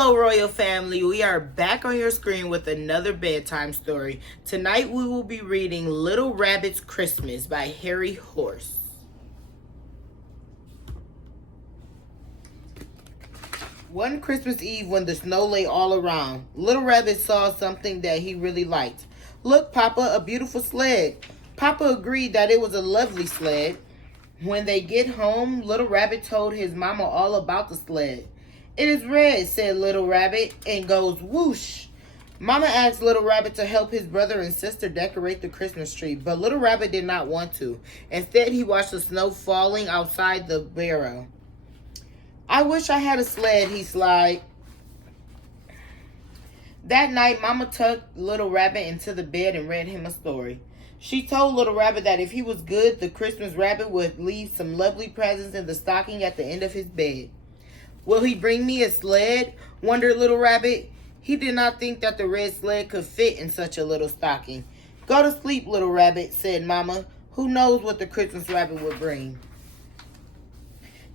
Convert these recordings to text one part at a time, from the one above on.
Hello, Royal Family. We are back on your screen with another bedtime story. Tonight we will be reading Little Rabbit's Christmas by Harry Horse. One Christmas Eve, when the snow lay all around, Little Rabbit saw something that he really liked. "Look, Papa, a beautiful sled." Papa agreed that it was a lovely sled. When they get home, Little Rabbit told his mama all about the sled. "It is red," said Little Rabbit, and goes whoosh. Mama asked Little Rabbit to help his brother and sister decorate the Christmas tree, but Little Rabbit did not want to. Instead, he watched the snow falling outside the barrel. "I wish I had a sled," he sighed. That night, Mama tucked Little Rabbit into the bed and read him a story. She told Little Rabbit that if he was good, the Christmas rabbit would leave some lovely presents in the stocking at the end of his bed. "Will he bring me a sled?" wondered Little Rabbit. He did not think that the red sled could fit in such a little stocking. "Go to sleep, Little Rabbit," said Mama. Who knows what the Christmas rabbit would bring?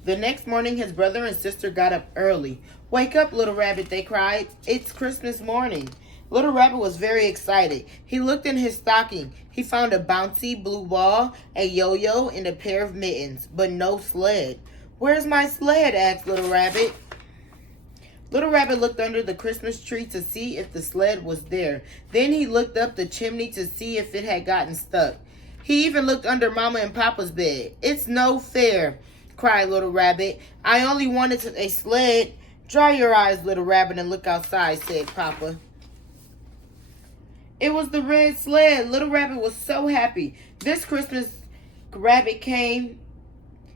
The next morning, his brother and sister got up early. "Wake up, Little Rabbit," they cried. "It's Christmas morning." Little Rabbit was very excited. He looked in his stocking. He found a bouncy blue ball, a yo-yo, and a pair of mittens, but no sled. "Where's my sled?" asked Little Rabbit. Little Rabbit looked under the Christmas tree to see if the sled was there. Then he looked up the chimney to see if it had gotten stuck. He even looked under Mama and Papa's bed. "It's no fair," cried Little Rabbit. "I only wanted a sled." "Dry your eyes, Little Rabbit, and look outside," said Papa. It was the red sled. Little Rabbit was so happy. This Christmas, Rabbit came.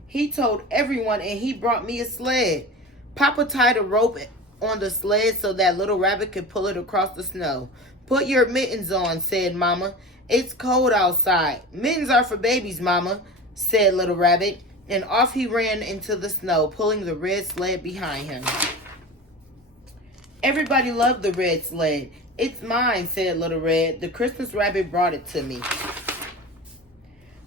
He told everyone, and he brought me a sled. Papa tied a rope on the sled so that Little Rabbit could pull it across the snow. "Put your mittens on," said Mama. "It's cold outside." "Mittens are for babies, Mama," said Little Rabbit, and off he ran into the snow, pulling the red sled behind him. Everybody loved the red sled. "It's mine," said Little Red. "The Christmas rabbit brought it to me."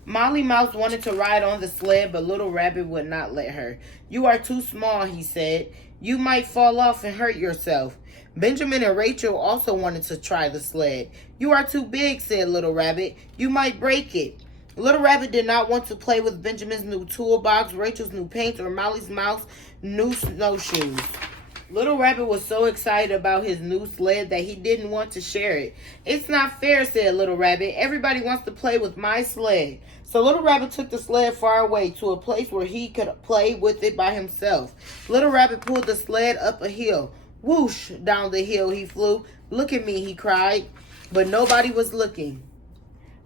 Molly Mouse wanted to ride on the sled, but Little Rabbit would not let her. "You are too small," he said. "You might fall off and hurt yourself." Benjamin and Rachel also wanted to try the sled. "You are too big," said Little Rabbit. "You might break it." Little Rabbit did not want to play with Benjamin's new toolbox, Rachel's new paint, or Molly's Mouse new snowshoes. Little Rabbit was so excited about his new sled that he didn't want to share it. "It's not fair," said Little Rabbit. "Everybody wants to play with my sled." So Little Rabbit took the sled far away to a place where he could play with it by himself. Little Rabbit pulled the sled up a hill. Whoosh! Down the hill he flew. "Look at me," he cried. But nobody was looking.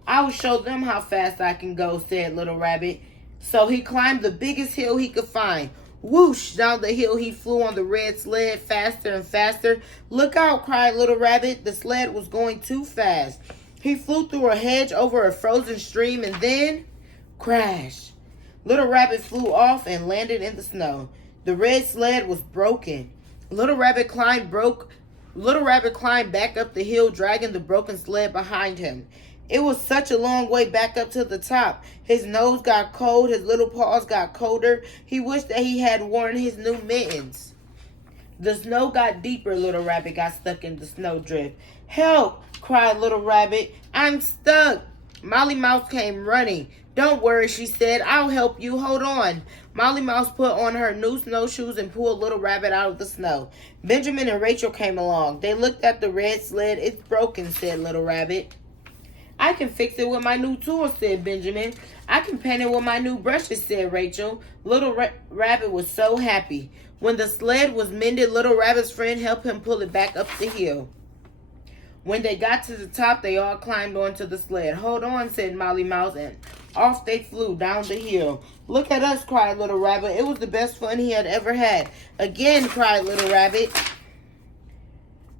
"I'll show them how fast I can go," said Little Rabbit. So he climbed the biggest hill he could find. Whoosh! Down the hill he flew on the red sled, faster and faster. "Look out!" cried Little Rabbit. The sled was going too fast. He flew through a hedge, over a frozen stream, and then crash! Little Rabbit flew off and landed in the snow. The red sled was broken. Little Rabbit climbed back up the hill, dragging the broken sled behind him. It was such a long way back up to the top. His nose got cold. His little paws got colder. He wished that he had worn his new mittens. The snow got deeper. Little Rabbit got stuck in the snowdrift. "Help!" cried Little Rabbit. "I'm stuck." Molly Mouse came running. "Don't worry," she said. "I'll help you. Hold on." Molly Mouse put on her new snowshoes and pulled Little Rabbit out of the snow. Benjamin and Rachel came along. They looked at the red sled. "It's broken," said Little Rabbit. "I can fix it with my new tools," said Benjamin. "I can paint it with my new brushes," said Rachel. Little Rabbit was so happy. When the sled was mended, Little Rabbit's friend helped him pull it back up the hill. When they got to the top, they all climbed onto the sled. "Hold on," said Molly Mouse, and off they flew down the hill. "Look at us," cried Little Rabbit. It was the best fun he had ever had. "Again," cried Little Rabbit.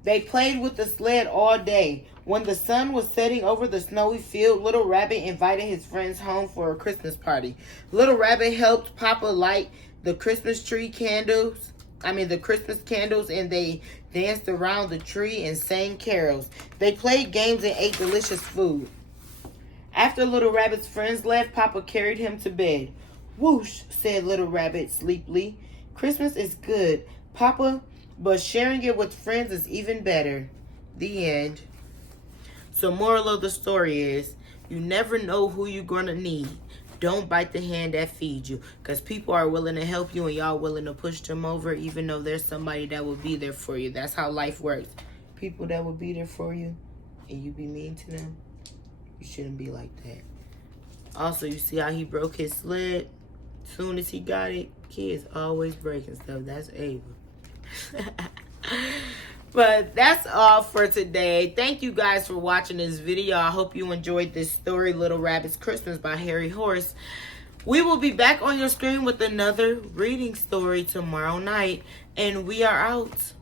They played with the sled all day. When the sun was setting over the snowy field, Little Rabbit invited his friends home for a Christmas party. Little Rabbit helped Papa light the Christmas candles, and they danced around the tree and sang carols. They played games and ate delicious food. After Little Rabbit's friends left, Papa carried him to bed. "Whoosh," said Little Rabbit sleepily. "Christmas is good. Papa, but sharing it with friends is even better. The end. So moral of the story is, you never know who you're going to need. Don't bite the hand that feeds you, because people are willing to help you and y'all willing to push them over, even though there's somebody that will be there for you. That's how life works. People that will be there for you and you be mean to them, you shouldn't be like that. Also, you see how he broke his sled? Soon as he got it, kids always breaking stuff. That's Ava. But that's all for today. Thank you guys for watching this video. I hope you enjoyed this story, Little Rabbit's Christmas by Harry Horse. We will be back on your screen with another reading story tomorrow night. And we are out.